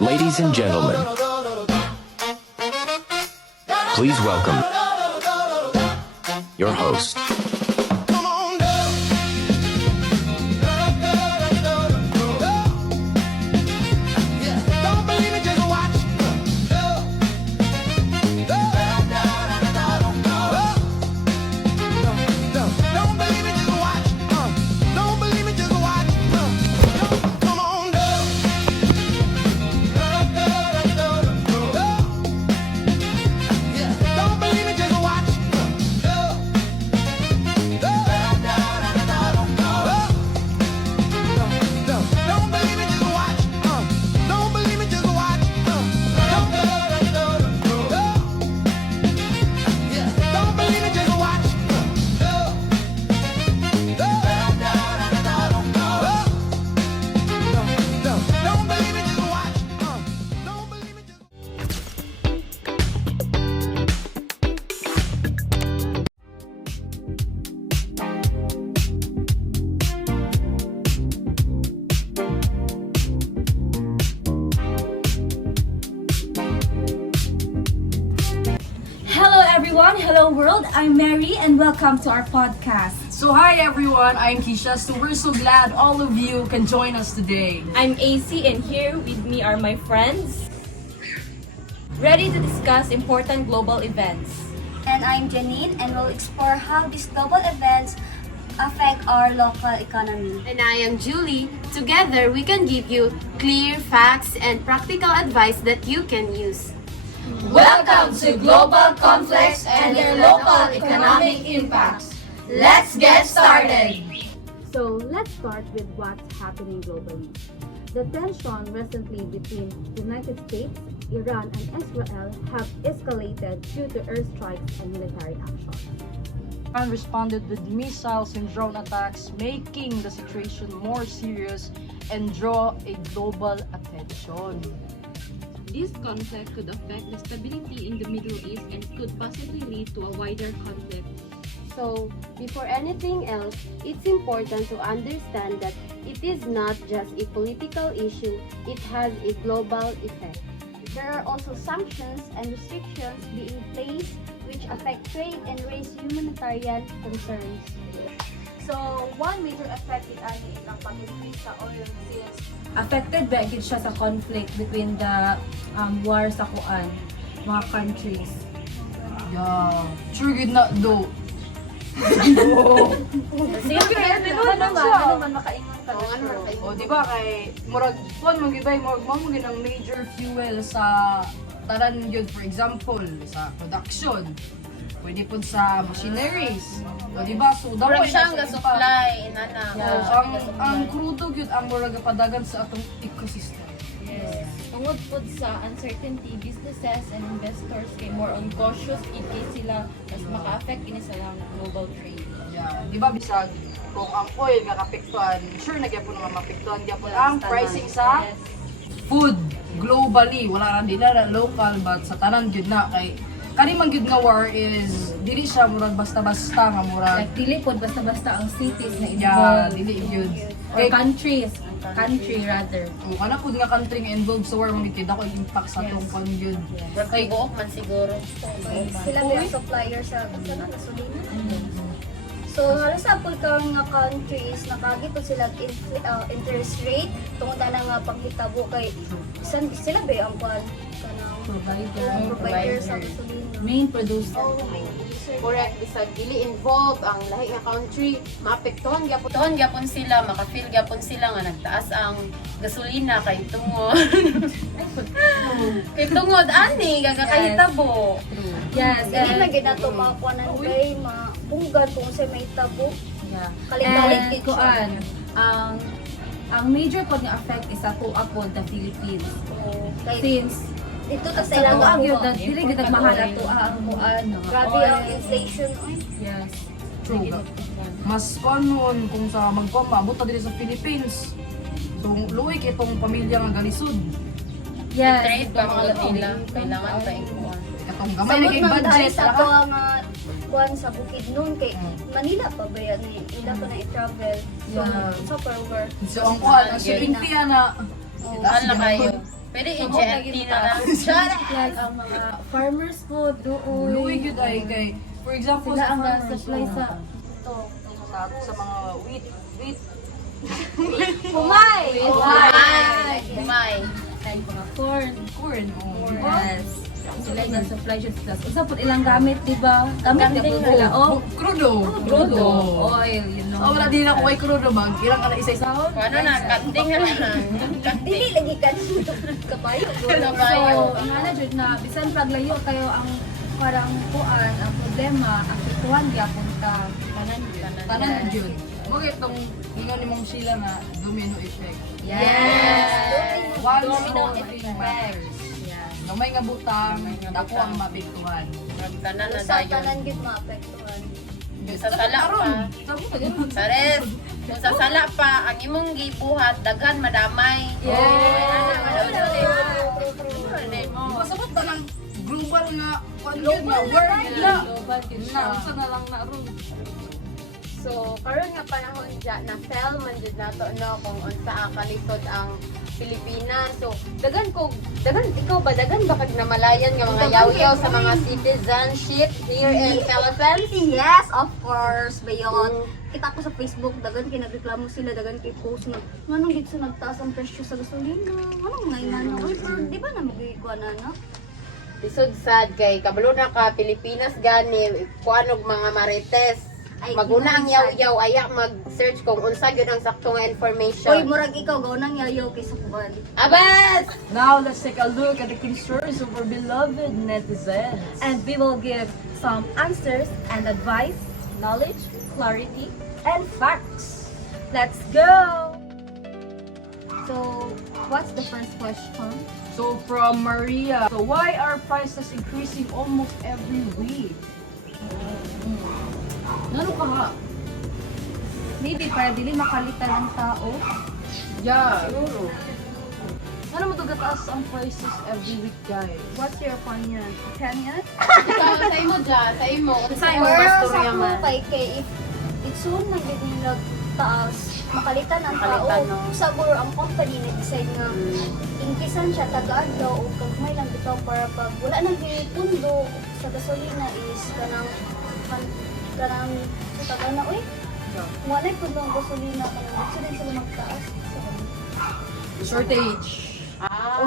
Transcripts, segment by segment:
Ladies and gentlemen, please welcome your host. Hello everyone, hello world. I'm Mary and welcome to our podcast. So hi everyone, I'm Keisha. So we're so glad all of you can join us today. I'm AC and here with me are my friends, ready to discuss important global events. And I'm Janine and we'll explore how these global events affect our local economy. And I am Julie. Together, we can give you clear facts and practical advice that you can use. Welcome to Global Conflicts and their local economic impacts. Let's get started! So let's start with what's happening globally. The tension recently between the United States, Iran, and Israel have escalated due to airstrikes and military action. Iran responded with missiles and drone attacks, making the situation more serious and draw a global attention. This conflict could affect the stability in the Middle East and could possibly lead to a wider conflict. So, before anything else, it's important to understand that it is not just a political issue, it has a global effect. There are also sanctions and restrictions being placed which affect trade and raise humanitarian concerns. So, one major effect is ang pag-increase sa oil sales. Affected ba gid siya sa conflict between the war sa mga countries. Yeah, sure good na do. Ano man makaingon ka. O di ba kay murag kon man gibay murag mo ang major fuel sa tanan gyud, for example sa production. Pwede po sa machineries. O di ba so daw Siyang ga-supply, inana. ang crudo gyud ang murag padagan sa atong ecosystem. Tungod po sa uncertainty, businesses and investors kay more on cautious in case sila mas maka-affect kini sa lang global trade. Yeah, di ba bisag kung ang oil nga kapektuhan, sure na gyapon nga mapektuhan gyapon ang pricing sa food globally. Wala ra nila na local but sa tanan gyud na kay kani man gyud nga war is dili siya murag basta-basta nga murag Like dili pod basta-basta ang cities na yeah, involved dili gyud. or country rather. Kung ana pud nga country nga involved sa war mamikid ako impact sa atong kon gyud. Kay buok man siguro. Sila ba yung supplier sa gasolina? So, halos sa kang nga countries, nakagipon sila interest rate tungod na nga paghitabo kay sila ba ang provider sa gasolina. Main producer. Correct, bisag dili involved ang lahi nga country, maapektuhan gyapon sila, maka-feel gyapon sila nga nagtaas ang gasolina kay tungod. Kay tungod ani gagakahitabo. Yes. Dili na gid nato makuanan kay mabunggan kung sa may tabo. Yeah. Kalit-kalit And gid siya. kuan ang major pod nga effect is sa tuwa pod the Philippines. Kay Since dito ta sa sila tuwa gyud nga dili gyud mahal ato ang kuan. grabe ang inflation oy. Yes. True. Mas kanon kung sa magkuan maabot ta diri sa Philippines. So luoy kay itong pamilya nga galisod. Yes. Trade ba mga nila, kailangan pa ikuan. Katong gamay na kay Samot man dahil budget sa ra to ka. nga kuan sa bukid noon kay Manila pa ba yan eh. Ila pa na i-travel. So, Yeah. super over. So ang kuan ang shipping fee na Mahal na kayo. Pwede i-GMT na lang. Shut up! Like ang mga farmers po doon. Luwi yun ay kay, for example, Sila sa ang farmers, supply sa sa mga wheat. Humay! Umay. like mga corn. Corn. Yes. Sila yung supply siya sila. Unsa po ilang gamit, di ba? Gamit na po sila. Oh, Crudo. crudo. Oil, you know. Oh, wala din ako ay crudo bang. Ilang ka na isa-isa. Ano na, kanting na lang. Dili lagi ka kabayo. So, ang ana jud na bisan paglayo kayo ang parang kuan ang problema ang tutuan gyapon ka Tanan jud. Mo itong ingon nimong sila na domino effect. Yes. One Domino small thing effect. matters. Yes. Gamay nga butang, dako ang mapektuhan. Tanan na Sa dayon. tanan gid maapektuhan. Yung sa sala pa. Sares. Yung sa sala pa, ang imong gibuhat, daghan madamay. Pasabot na ng global nga global nga world na. Global yun Na, siya. usa na lang na ron. So, karon nga panahon dya, na-sell man jud nato no kung unsa ang kalisod ang Pilipinas. So, dagan ikaw ba dagan ba kag namalayan nga mga yaw-yaw sa mga citizenship here in Philippines? Yes, of course. Bayon. Kita ko sa Facebook, dagan kay nagreklamo sila, dagan kay post na nganong gid sa nagtaas ang presyo sa gasolina. Nganong ngay nga oy, pero di ba na magikuan na? Lisod sad kay kabalo na ka Pilipinas gani kuanog mga marites. Ay, Maguna ang sad. yaw-yaw ayak mag-search kung unsa gyud ang sakto nga Oy, information. murag ikaw gaw nang yayo kay sa kuan. Abas! Now, let's take a look at the concerns of our beloved netizens. And we will give some answers and advice, knowledge, clarity, and facts. Let's go! So, what's the first question? So, from Maria, so why are prices increasing almost every week? Ano ka ha? Maybe para dili makalitan ang tao. Yeah, siguro. Ano mo taas ang prices every week, guys? What's your opinion? Opinion? Sa imo dya, sa imo. Sa imo Pero sa bastorya ako man. kay if soon na gid nila taas, makalitan ang tao. Makalitan, no? Siguro ang company na decide nga inkisan siya taga-adlaw o kagmay lang bitaw para pag wala nang pundo sa gasolina is kanang sa taga na uy. Wala na pundo ang gasolina kanang sila sila magtaas. Shortage. Ah.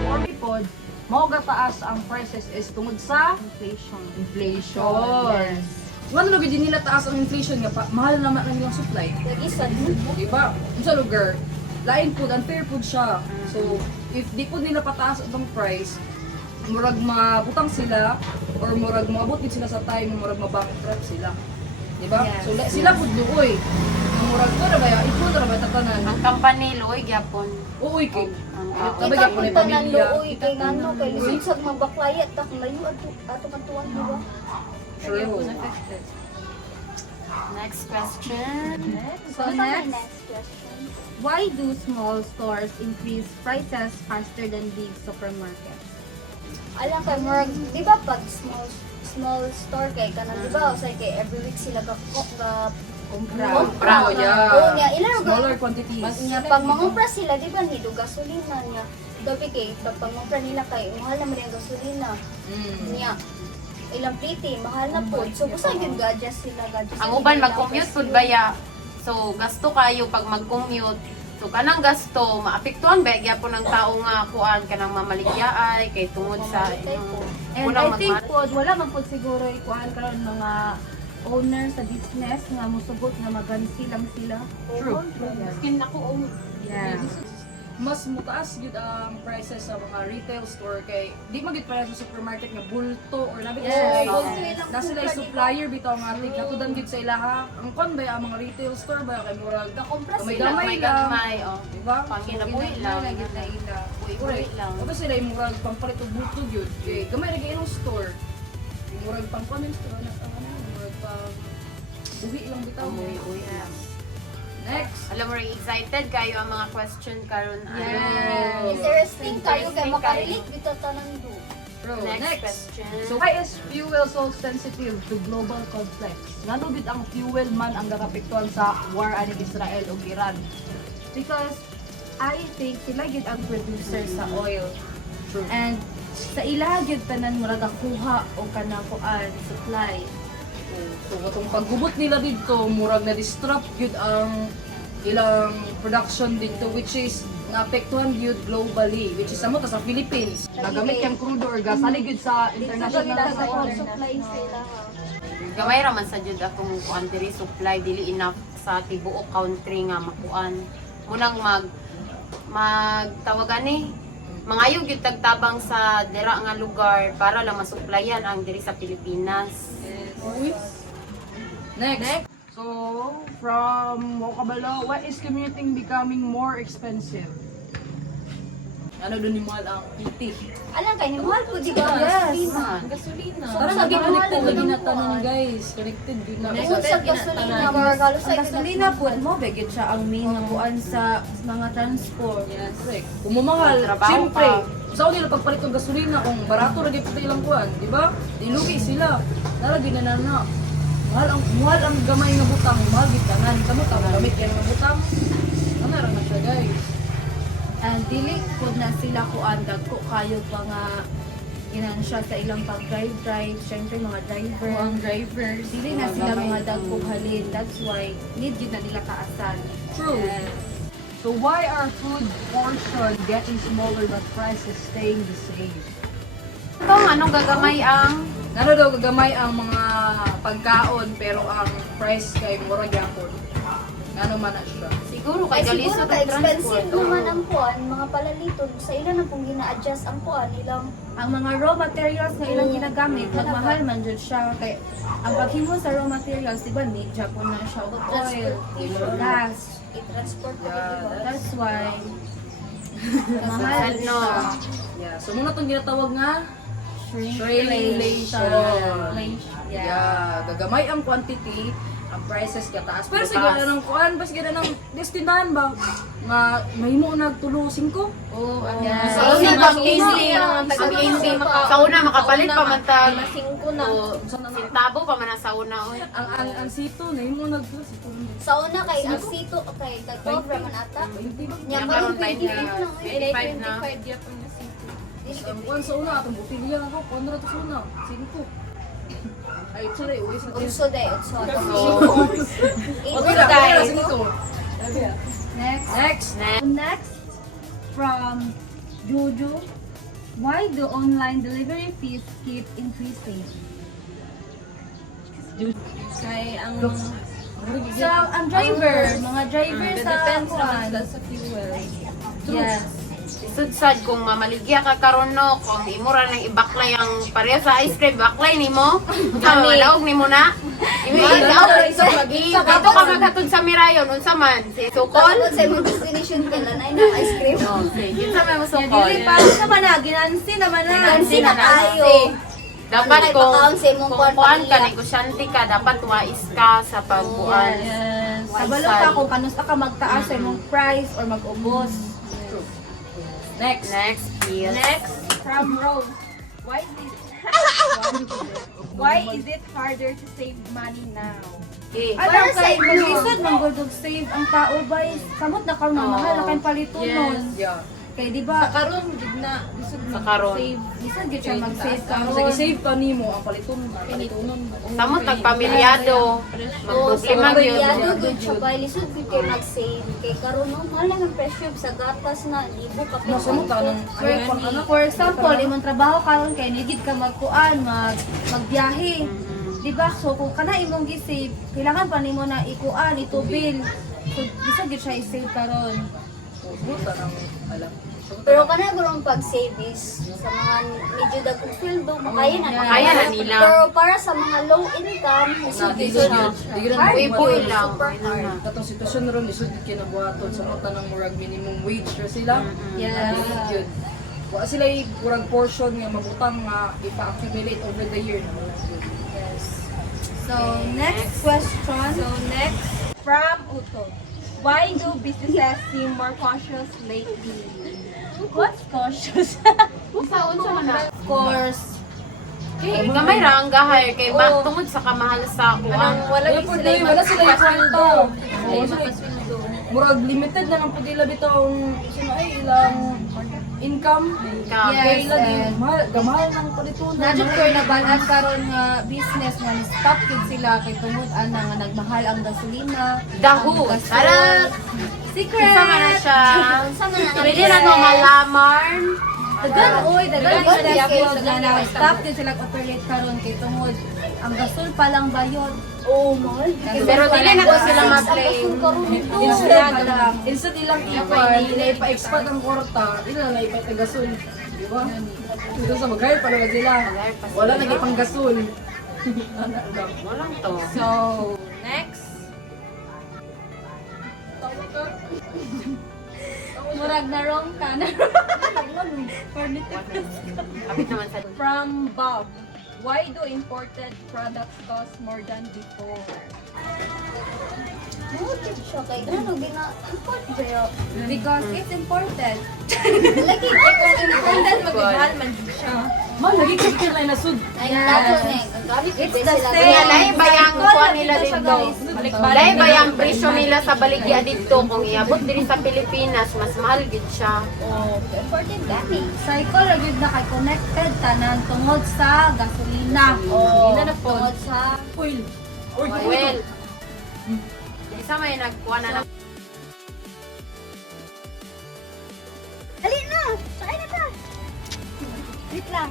For me pod, mao gataas ang prices is tungod sa Inflation. inflation. Ano na gid nila taas ang inflation nga mahal naman ang ilang supply. Lagi sad. Diba? Sa lugar, lain food, unfair food siya. So, if di po nila pataas ang price, murag mabutang sila or murag maabot din sila sa time murag mabankrupt sila. Diba? Yes. So, sila po duoy. Murag ko na ba, ito na ba tatanan? Ang company loy gyapon. Uy, kay. Sabi Ikaw ka po ni kung tanan pamilya. looy kay ngano kay lisod sa magbaklayat ta kung layo ato katuan di ba? True. Next question. So next, why do small stores increase prices faster than big supermarkets? Alam kay murag di ba pag small store kay kanang di ba usay kay every week sila ga Kumpra. Kumpra, yeah. Oo niya ilang Smaller quantities. niya pag mangumpra sila di ba nido gasolina niya. Dabi kay pag mangumpra nila kay mahal na man yung gasolina niya. Ilang pliti mahal na po. So usay gyud ga-adjust sila ga-adjust. Ang uban mag-commute pud baya. So gasto kayo pag mag-commute. So kanang gasto maapektuhan ba gyapon ang tao nga kuan kanang mamaligyaay kay tungod sa And I think po, wala man po siguro ikuan karon mga owner sa business nga musugot nga magansi lang sila. True. skin nako Yeah. Mas mutaas yun ang prices sa mga retail store kay di magit para sa supermarket nga bulto or labi Yes, sa bulto ilang nasa sila kupra, supplier bitaw nga ating katudan gid sa ilaha. Ang kon ba ang mga retail store ba kay murag Gakumpra may sila. gamay may lang. gamay oh. Diba? Panginabuhi lang. Gid na ila. Buhi-buhi lang. Tapos sila yung murag pampalit og bulto yun. Kay gamay ra gyud ang store. Yung murag pangpanin store na ang ano murag pang buhi lang bitaw. Buhi-buhi lang. Next. Alam mo rin, excited kayo ang mga question karon. Yes. Interesting kayo kay Interesting makarelate bitaw tanan do. True. Next Next. question. So why is fuel so sensitive to global conflicts? Ngano gid ang fuel man ang nakapektuhan sa war ani Israel ug Iran? Because I think sila gyud ang producer sa oil. And sa ila gyud tanan murag kuha o kanang kuan supply. So katong paggubot nila dito, murag na disrupt gyud ang ilang production dito, which is naapektuhan gyud globally, which is amo ta sa Philippines. Nagamit yung crude or gas ali gyud sa international Sa supply sila. Gamay ra man sa jud akong kuan diri supply dili enough sa tibuok country nga makuan. Munang magtawagan ni mangayo gyud tagtabang sa dira nga lugar para lang masuplayan ang diri sa Pilipinas. Next. So, from Mokabalo, why is commuting becoming more expensive? Ano doon ni mahal ang PT? Alam kay ni mahal po di ba? Yes. Gasolina. Parang Sa lagi mahal connected na lagi na ng tanon kuan. guys. Connected din na. Kung sa gasolina, halos Ang gasolina po mo begit siya ang main nga buan sa mga transport. Yes. Correct. Kung mamahal, Trabaho siyempre, pa. saan nila pagpalit ng gasolina kung barato rin ito ilang kuhan, di ba? Ilugi sila. Nalagi na na. Mahal ang gamay nga butang, mahal gitanan. Kamu tama gamit yan nga butang. Ano na siya guys? And dili pud na sila kuan dagko kayo pa nga siya sa ilang pag-drive. Syempre mga driver. Ang drivers. Dili na sila mga dagko halin. That's why need yun na nila kaasan. True. So why are food portion getting smaller but prices staying the same? Kung anong gagamay ang Ano daw gagamay ang mga pagkaon pero ang price kay mura gyapon. Ngano man na siya? siguro kay Ay, galisod siguro ang ka expensive transport. naman ang puan, mga palaliton. Sa ilan na pong gina-adjust ang puan, ilang Ang mga raw materials na ilang ginagamit, magmahal man dyan siya. Kay, ang paghimo sa raw materials, di ba, ni Japon na siya og oil, gas. i-transport ko Yeah, diba? That's why, mahal Ano? Yeah, so muna itong ginatawag nga shrinkflation. Yeah, gagamay ang quantity, ang prices kataas. Pero siguro na ng kuan, bas gina ng destinahan ba? Nga mahimo nagtulo 5? oh, Yes. Sa una sa una makapalit pa man tag Masingko na. sintabo pa man ang sa una oy. Ang sito nahimo nagtulo Sa una kay ang sito, kay tag-cobra man ata. Nya Nya karon karon 20 lang. 25 na. 25 yapon na singko. Ang kuan sa una atong butilya ako, kuan ra to sa una, 5. Ay, sorry, uwi sa Utso day, utso. Okay lang, Guys. sige to. Next. Next. Next, from Juju. Why do online delivery fees keep increasing? Kay ang So, ang driver, mga driver sa depends naman kuan. sila sa fuel. Yes. Sudsad kung mamaligya ka karon no, kung imura nang ibaklay ang pareho sa ice cream, baklay nimo. Kami laog nimo na. Dito ka maghatod sa Mirayon unsa man si Sukol. Tapos sa imong destination ka na ng ice cream. Yun sa mga Sukol. Dili pa naman na, ginansi naman na. Gansi na tayo. Dapat Ay, kung pakaon sa imong kuan ka, pamilya. negosyante ka, dapat wais ka sa pagbuan. Yes. Kabalo ka kung kanusta ka magtaas sa imong price or mag-ubos. Next. Next, please. Next, from Rose. Why is it harder to save money now? Okay. Ano Para sa kay inyo. maglisod man gud og save ang tao bay. Kamot na karon mahal na kay palitunon. Yeah. Kay di ba? Karon gid na bisod Sa karon. save. Lisod gid siya mag-save Ang karon. sige save pa nimo ang palitunon. Samot nagpamilyado. Magproblema gyud. Pamilyado gud siya ba lisod gud kay mag-save kay karon no mahal lang ang presyo sa gatas na libo ka pa. Nasa mo ka ng For example, imong trabaho karon kay need ka magkuan, magbiyahe. Di ba? So kung kana imong gi-save, kailangan pa nimo na ikuan, itubil. So lisod gid siya i-save karon. buta ng alam. Pero kana gurong pag-save is sa mga medyo dagkong sweldo makaya na. Makaya na nila. Pero para sa mga low income, lisod gid siya. Uy, lang. Super hard. Katong sitwasyon ron lisod kinabuhaton sa mga tanang murag minimum wage ra sila. Yeah. Yun. Wa sila murag portion nga mabutang nga ipa-accumulate over the year. Yes. So next question. So next, from Uto. Why do businesses seem more cautious lately? What's cautious? Unsa man na? Of course. Kay gamay ra ang gahayr kay tungod sa kamahal sa kuan. Wala Wala gid po sila wala sila yung kwento. Sila yung mapasweldo. murag limited na lang po nila bitaw sino ay ilang income. Kaya Yes, lagi and gamahal nang po dito. Nadyo ko nabalaan karon nga business nga stop gid sila kay tungod ana nga nagmahal ang gasolina. Dahu. ang gasol. Tara! Secret. Isa man na siya. Unsa man ang Pwede na mo malaman. Dagan oy, dagan Dagan sila kay po sa na stop din sila operate karon kay tungod ang gasol pa lang bayod. Oh, mahal. Pero dili na ko sila ma-claim. Instead ilang ipon, nila ipa-export ang korta, ila na ipa-gasol. Di ba? Ito sa mag-hire pa naman sila. Wala nang ipang gasol. Walang to. So, next. Murag na wrong ka na. Kapit naman sa From Bob. Why do imported products cost more than before? Oh, siya kay ano gina-import pero Because it's imported. lagi Imported mag-mahal man siya. Man, lagi kapit na nasud. ay tato ni gamit It's din the sila. same. Kaya lahi ba yung kuha nila Dito siya, dito? guys. Lahi ba yung presyo nila sa baligya dito? Kung iabot diri sa Pilipinas, mas mahal gid siya. Oh, imported gani. Cycle ra gyud na kay connected tanan tungod sa gasolina. Oh, Ila na po. tungod sa Oil. Well, isa may nagkuha na ng Dali na! Sakay na ta! Wait lang.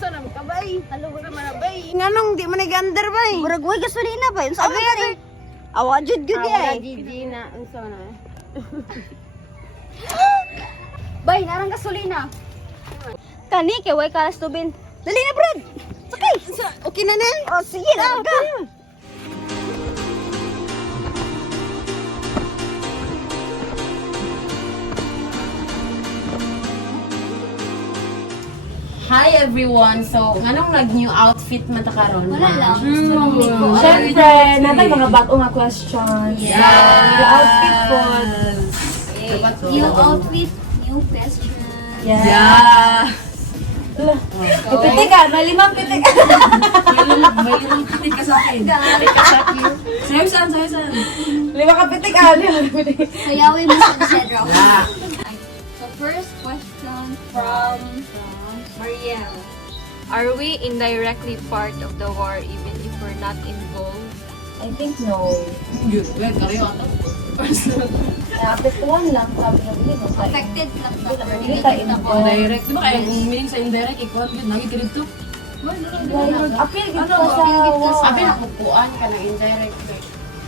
Saan naman ka, bay? Halo, wala man na, bay. Nganong di man nag-under, bay? Murag way gasolina ba? Unsa man ka ni? Awa jud gud Wala, ay. Gigi na. Unsa na? Bay, narang gasolina. Kani kay way ka stubin. Dali na, Brad. Sakay. Okay na na. Oh, sige na. Hi everyone! So, nganong nag-new outfit man ta karon? Wala lang. Siyempre, natin mga bago nga questions. Yeah. The outfit po. New outfit, new question. Yeah. Pitik ka, may limang pitik ka. Mayroong pitik ka sa akin. Sa'yo saan? Lima ka pitik ka. Sayawin mo sa Cedro. So first question from Marielle. Are we indirectly part of the war even if we're not involved? I think no. Yun, wait, kayo ato. Apektuhan lang sabi ng Pilipino. Affected lang to. Hindi tayo involved. Direct. Di ba kaya kung meaning sa indirect, ikaw yun, lagi ka dito. Appeal gid Ano ko ba? sa war. Sabi na kupuan ka ng indirect.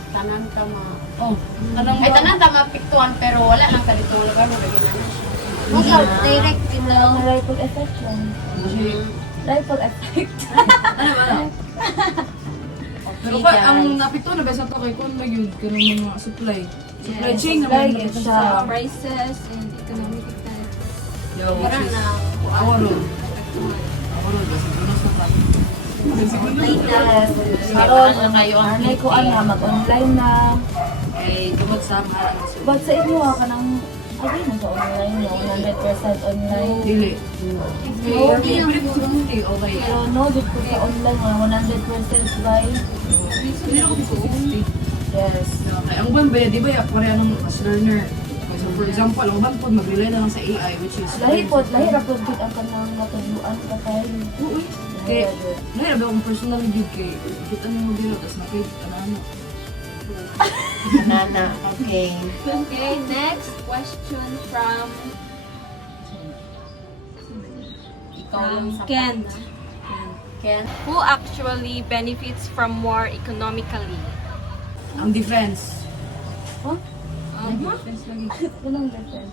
Tanan ka ma... Oh, anong Ay, tanan ta mapiktuan pero wala lang ka dito. Lugar mo, bagay na siya. Ikaw, direct din lang. Ripple effect lang. Ripple effect. Pero pa, ang napito na ba sa to kay kung mag-yun ka ng mga supply. Supply chain Supply naman gid napito siya. sa Prices and economic activity. Yo, which is Awarod. Awarod, kasi bonus na pa. Karon kayo ang ko ana mag-online na. Eh, tungod sa mahal ang supply. But sa inyo ka nang abi na sa online no 100% online. Dili. Okay lang. Okay. Pero no dito ko sa online wala 100% by. Pero kung sa 50. Yes. Kaya ang uban ba, di ba ya, pareha ng as learner. So for example, ang uban po mag-rely na lang sa AI, which is... Lahi ra pod gid ang kanang natuluan ka kay. Uy, kaya, lahira ba akong personal review kay, kita mo mo dilo, tapos nakita ka na ano. Nana, okay. Okay, next question from Ken. Ken? Who actually benefits from war economically? Ang defense. Ganun different.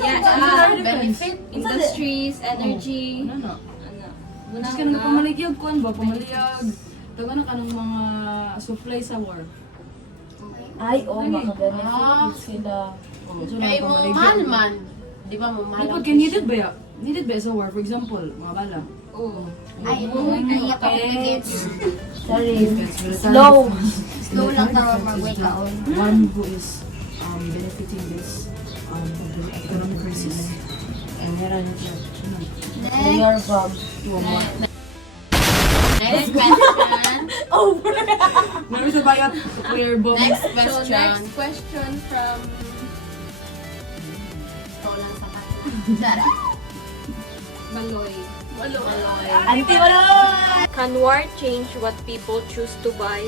Yeah, Benefit? industries, energy. Ano? Ano? Tapos ka nang pamaligyan kuan ba, pamaligyan. Taga na ka ng mga supply sa war. Ay, maka-benefit sila. So, Kay mo mahal man. Di ba mo mahal? Di ba, kaya needed ba ya? Needed ba ya sa war? For example, mga bala. Oo. Ay, ay, ako Sorry. Slow. Slow. Slow lang ka mag-wake ka on. One who is benefiting this economic crisis. And meron siya. They are Bob. Next question. Namin sa bayat, clear bomb. Next So, question. next question from Baloy. Auntie, wala! Can war change what people choose to buy?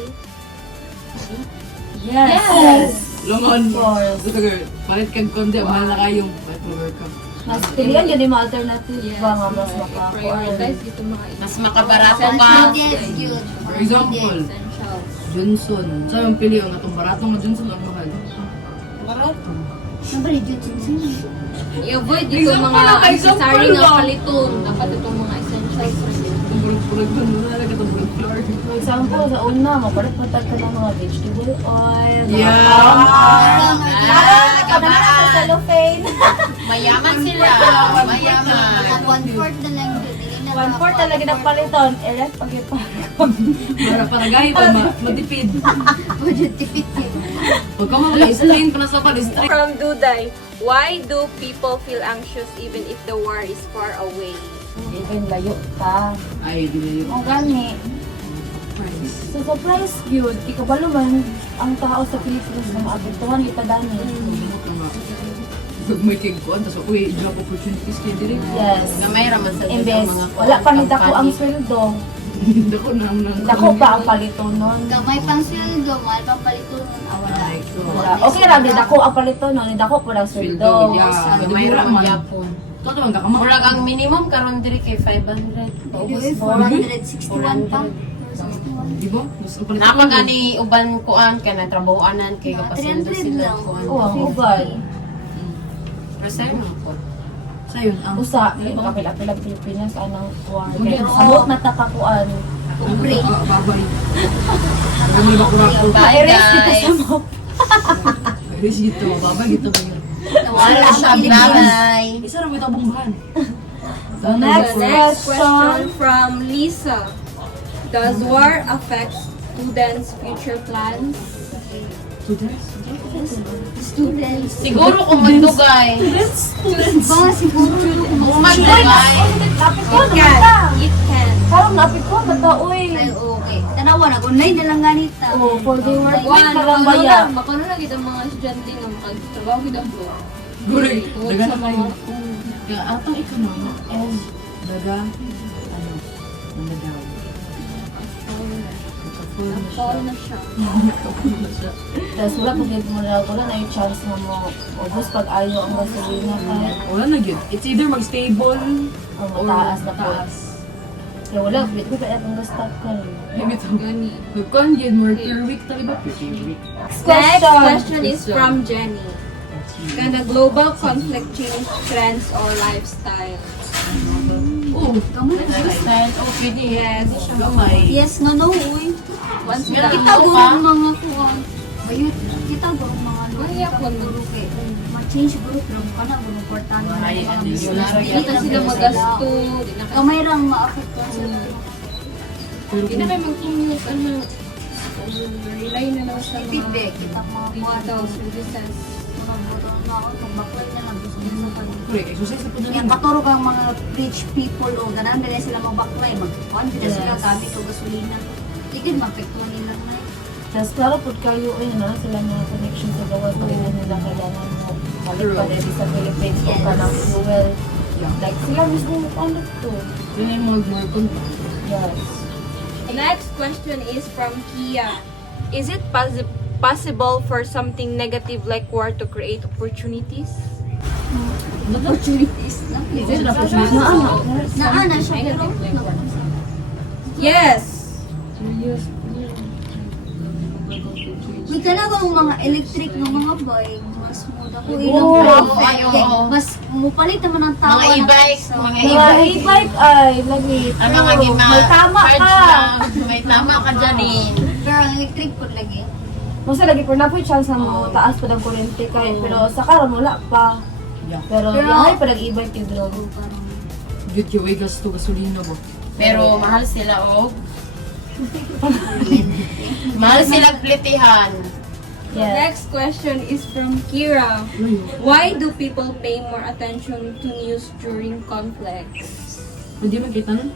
Yes! Longon. Of course. Gusto girl, palit kang konde, mahal na kayong. Palit mo work ka. Mas pilihan yun yung mga alternative ba nga mas makakuha. Prioritize dito mga Mas makabarato pa. Yes, good. For example, essentials. Johnson. Saan yung pili ang atong baratong na Johnson ang mahal? Barato. Nabali, Johnson. I-avoid dito mga unnecessary nga paliton. Dapat itong mga essentials. Itong burag-burag doon, wala na itong burag-burag. For example, sa una, mapalit-patag ka ng mga vegetable oil, mga Yeah. palm oil. Kabaan. Sa cellophane. Mayaman sila. Mayaman. At 1/4 na lang yun. 1/4 talaga ng paliton. Rest pag-ipag. Para gahit, matipid. Budget tipid yun. Huwag ka mag-strain pa na sa pal-strain. From Duday, why do people feel anxious even if the war is far away? Even layo pa. Ay, di na yun. O gani. So surprise yun, ikabalo man ang tao sa Pilipinas na maapektuhan kita dani. Pag may kigkuan, tapos uy, job opportunities kayo dire. Yes. Gamay raman sa Imbes, mga wala pa ni dako ang sweldo. Dako na ang Dako pa ang palito nun. Gamay pang sweldo, mahal pang palito nun. Wala. Wala. Okay ra, di dako ang palito nun, di dako po ang sweldo. Gamay raman yapon. Ito naman kakama. Murag ang minimum karon diri kay 500. Paubos mo. 461 pa. Di ba? Mas ang palit Napag ani uban kuan kay natrabahoanan kay Mga kapasendo 300 sila lang. kuan. Oo, ang ubay. Present mo ko. Sa yun, ang Usa, kapila-pila Pilipinas, anang kuwan. Okay. Sabot na takakuan. break. Babay. Ang may bakurako. Bye guys. Ay, dito. Babay, dito ba yun? Wala siya bye. Isa na may tabunghan. So next Next question. question from Lisa. Does war affect students' future plans? Students. Siguro kung magdugay. Ba, siguro Kung magdugay. Napit ko It naman can. ta. It can. Parang napit ko, bata, uy. Ay, okay. Tanawa na, online na lang ganita. Oh, for the work One, week na lang baya. baka na lang itong mga estudyante nga makagtrabaho kita po. Guri. Tungod Dagan sa na mga kayo. Kaya atong economic and daga, ano, nanadaw. Nakapal na siya. Tapos wala pag wala na yung chance na mo ubos pag ayaw ang gasolina kahit Wala na yun. It's either mag-stable o or mataas na po. mataas. Kaya wala, bit ko kaya itong gastak ka rin. Maybe ito. Gani. Nagkuhan yun, more per week talaga. Per week. Next question is from Jenny. Can the global conflict change trends or lifestyle? Oh, Lifestyle. Oh, pwede. Yes. gamay. Yes, nga no, uy. Once Kita kita guro ka. ang mga kuwan. Bayot, kita guro ang mga Mahiyak ko. guro kay. Ma-change guro, pero mukha na, guro portano na Ay, mga ano yun, business. laro Hindi na sila magasto. Di na Kamay rang maapektuhan sa Hindi na kayo mag-commute. Ano, rely na lang sa mga feedback. Kita mga kuwan. digital services. Mga buto na ako, pagbaklay na lang, gusto nyo sa kanila. Correct, exercise na po na Yung lang. katuro kang mga rich people o ganahan nila sila magbaklay, mag-confidence sila gamit o gasolina. Ikid mapektuhan nila na. Tapos klaro po kayo, ayun na sila mga connection sa gawas pag nila kailangan mo balik pa rin sa Philippines kung ka ng fuel. Like sila mismo ano to. Yun yung mga more contact. Yes. The next question is from Kia. Is it possible for something negative like war to create opportunities? Opportunities na. Naana siya, pero Yes. may talaga ang mga electric ng mga bike, mas muda ko Oo. ilang Ay, oo. mas mupalit naman ang tao. Mga e-bike. Mga Mga e-bike. e-bike ay lagi. Ang mga gima. May tama charge ka. lang. May tama ka dyan eh. Pero ang electric po lagi. Kung sa lagi, pero na po yung chance na mo taas pa ng kurente kahit, pero sa karon wala pa. Yeah. Pero yung ay pa nag-e-bike yung drone. Yun yung way gasto, gasolina ba? Pero mahal sila og mahal silang plitihan. Yes. Next question is from Kira. Why do people pay more attention to news during conflicts? Hindi man kita nun?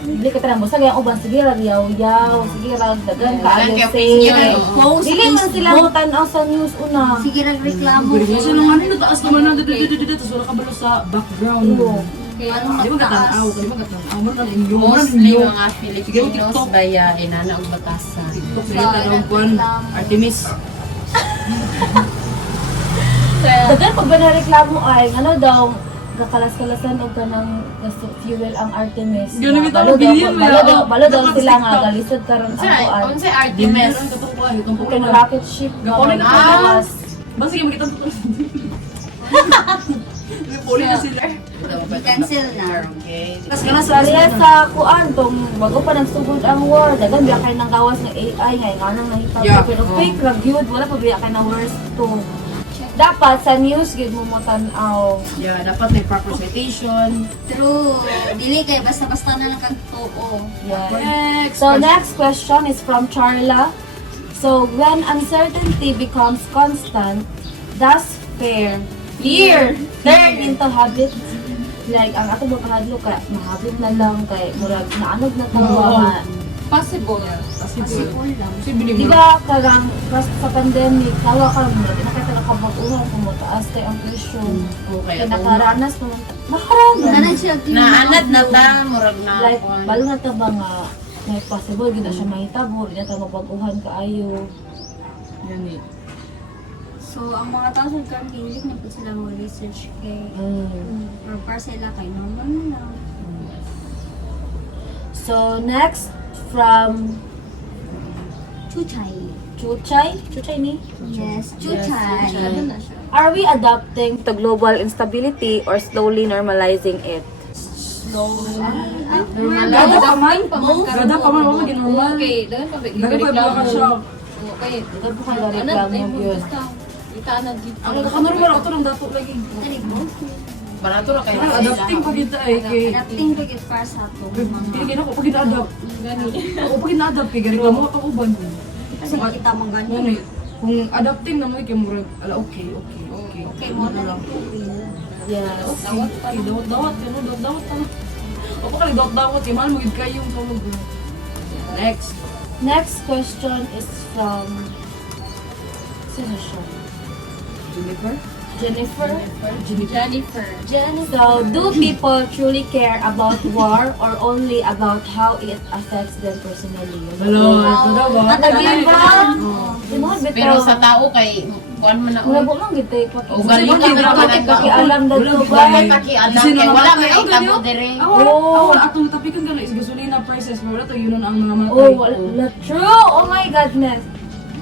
Dili ka tanang mo, sagay ang uban, sige rag yaw-yaw, sige rag dagan ka Dagan ayos kay opinion. Post Dili man sila mo tanaw sa news una. Sige ra reklamo. Kasi nung ano, taas naman ng dito, tapos wala ka balo sa background. Di ba katanaw? Di ba katanaw? Mo na inyo. Mostly mga Sige, Filipinos TikTok. baya inana og batasan. TikTok na tanong kuan, Artemis. Dagan pag ba nareklamo ay ano daw kakalas-kalasan og kanang fuel ang Artemis. Ganun bitaw, Balo daw- bilhin mo balo yan. daw- Balo daw Dapat sila nga TikTok. galisod karon ang kuan. Unsay Artemis? Katong kuan, itong Kung Pokemon. rocket ship Gaponin na ka. gawas. Basta sige makita to. Puli na sila. Cancel na. Okay. Tapos kana sa Kaya sa kuan tong bago pa nagsugod ang war, dagan biya kay nang gawas ng AI ngay nganang nahitabo Yeah. pero fake ra gyud wala pa biya kay na worst to. Dapat sa news gid mo tan-aw. Yeah, dapat may proper citation. True. Dili kay basta-basta na lang kang tuo. Yeah. Next. So next question is from Charla. So when uncertainty becomes constant, does fear turn into habit? Like ang ato ba kahadlo ka mahabit na lang kay murag naanog na tawa nga. Possible. Possible. Possible Di mo. ba karang sa pandemic, tawa ka mo, di na kayo nakabaguhan kung mataas tayo ang presyo. Okay. Kaya nakaranas mo, nakaranas. Kanan siya Naanad na ta murag na Like, kuan. balo na ta ba nga, may possible, gina siya mahitabo, di na tayo mabaguhan kaayo. Yan eh. So, ang mga tao sa karon hindi na po sila mo research kay or para sila kay normal na lang. So, next, from Chuchay. Chuchay ni? Yes, chuchay. Are we adapting to global instability or slowly normalizing it? Gada pa man. Gada pa man. Wala normal. Okay, dagan pa ba? Gada pa ba siya? Okay. Ito po kayo reklamo yun. Itanad dito. Ang nakanormal ako ng dato lagi. Barato ra kayo. Adapting pa kita eh. Kay Adapting to get para sa ato. kaya ako pag ina-adapt. Ako pag ina-adapt kay ganito mo ka uban. Kasi kita mong ganyan. Ano eh, kung adapting na mo kay murag ala okay. Okay, mo na lang. Yes. Dawat pa. Opo ka dawat kay mahal mo gid kayo yung tawag. Next. Next question is from... Sino siya? Jennifer. Jennifer. So, do people truly care about war or only about how it affects them personally? Hello, ito daw ba? Matagin ba? Di mo bitaw. Pero sa tao kay kuan man na Wala po lang gito eh. O, galing ka na Bakit talaga. pakialam na Wala to ba? ba? Bakit pakialam kay wala may itabo dire. Ako atong tapikan gala is gasolina prices wala to yun ang mga matay. Oh, wala. True! Oh my goodness.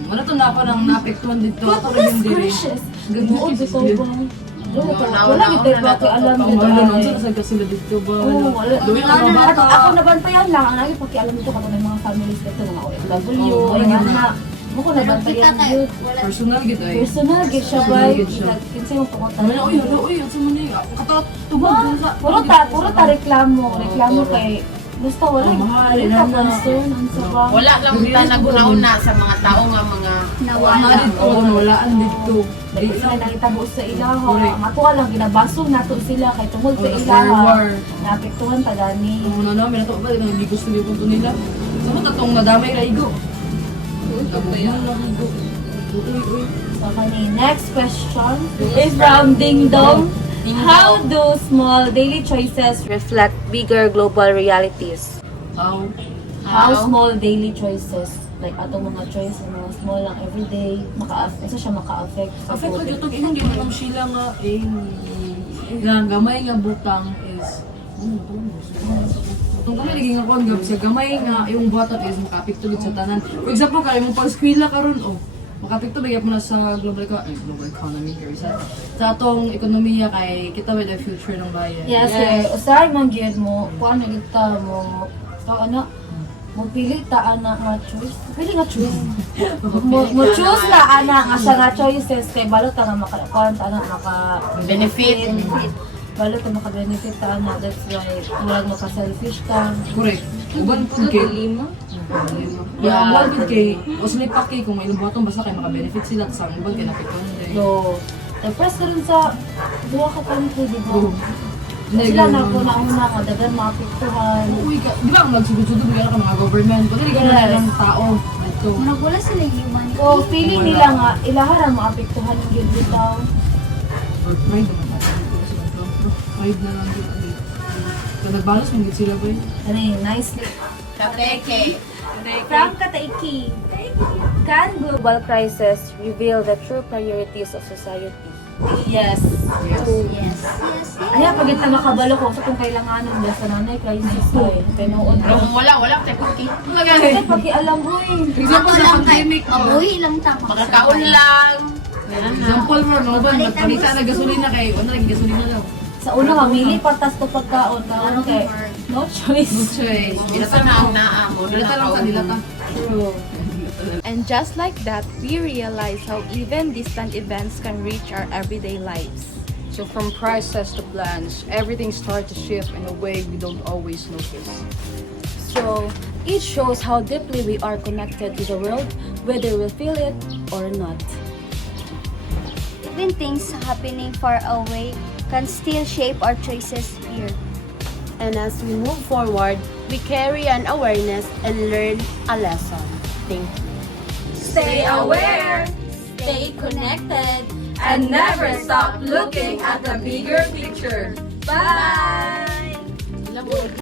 Wala to na pa nang naapektuhan dito. Ako rin Goodness din dire. gracious. Goodness Oo, bitaw gracious. ba? Wala gito eh. Pakialam Ang dito. wala man sa sila dito ba? Oo, wala. Duwi ka mga bata. Ako nabantayan lang. Ang lagi pakialam dito kapag may mga families dito, mga OFW, Oo, mga yun. anak. Mo ko Pero kita nabantayan kay yun. wala. Personal gid ay. Personal, gid siya ba? Personal gid siya. Kinsa yung pumunta. Wala uy, asa mo ni? Kato tubog sa. Puro ta reklamo. Reklamo kay basta wala. Mahal, Wala ina na. concern. Ang sabang. Wala lang ta naguna-una sa mga tao nga mga Nawala. dito, walaan dito. Di Kasi na nakitabo sa ilaha. Correct. Ang ato lang, ginabasong nato sila kay tungod sa War. ilaha. Naapektuhan pa gani. Muna namin ato ba hindi gusto niyo punto nila. Samot atong madamay ra igo. Uy. So, kani, next question is from Ding Dong. How do small daily choices reflect bigger global realities? How small daily choices, like atong mga choices, mga small lang everyday, isa siya maka-affect sa Affect food. ko itong inong di mo sila nga nga gamay nga butang is Kung kami naging ako ang sa gamay nga yung buhaton is makapikto gid sa tanan. For example, kaya mong pag-eskwela karon makapikto bigyan mo na sa global economy here sa atong ekonomiya kay kita with the future ng bayan. Yes, yes. Usahay man gyud mo, kuan na gyud ta mo. So ano, mo pili ta ana nga choice. Pili nga choice. Mo choose ta ana nga sa nga choices kay balot ta nga maka-kuan ta ana maka benefit. Balot ta maka-benefit ta ana. That's why murag maka-selfish ta. Correct. Uban pud kay yeah, uban pud kay usli pa kay kung may buhaton basta kay maka-benefit sila sa uban kay napikon din. So, depressed ka rin sa duha ka country, di ba? Sila na po nauna ko, dagan maapektuhan. Uy, di ba ang magsugod-sugod ka mga government? Kung hindi ka Yes. na ng tao. Ito. Murag wala sila human. O, feeling nila nga, ilaharan maapektuhan ng yun bitaw. Or pride na lang. Pride na lang yun. Kaya nagbalas mong sila ba yun? Ano yun, nicely. From Kataiki. Can global crisis reveal the true priorities of society? Yes. Yes. Yes. Ay, pag ito makabalo ko sa kung kailanganan ba sa nanay, crisis ko eh. Kaya noon. Kung wala tayo cookie. Kasi pakialam mo eh. Example sa pandemic. Uy, ilang tama. Makakaon lang. Example mo, no ba? Magpalita na gasolina kay, ano lagi gasolina lang. Sa una, mamili patas to pagkaon. Kaon kay, no choice. No choice. Dilata na ang naamo. Dilata lang sa dilata. True. And just like that, we realize how even distant events can reach our everyday lives. So from crisis to plans, everything starts to shift in a way we don't always notice. So, it shows how deeply we are connected to the world, whether we feel it or not. Even things happening far away can still shape our choices here. And as we move forward, we carry an awareness and learn a lesson. Thank you. Stay aware, stay connected, and never stop looking at the bigger picture. Bye!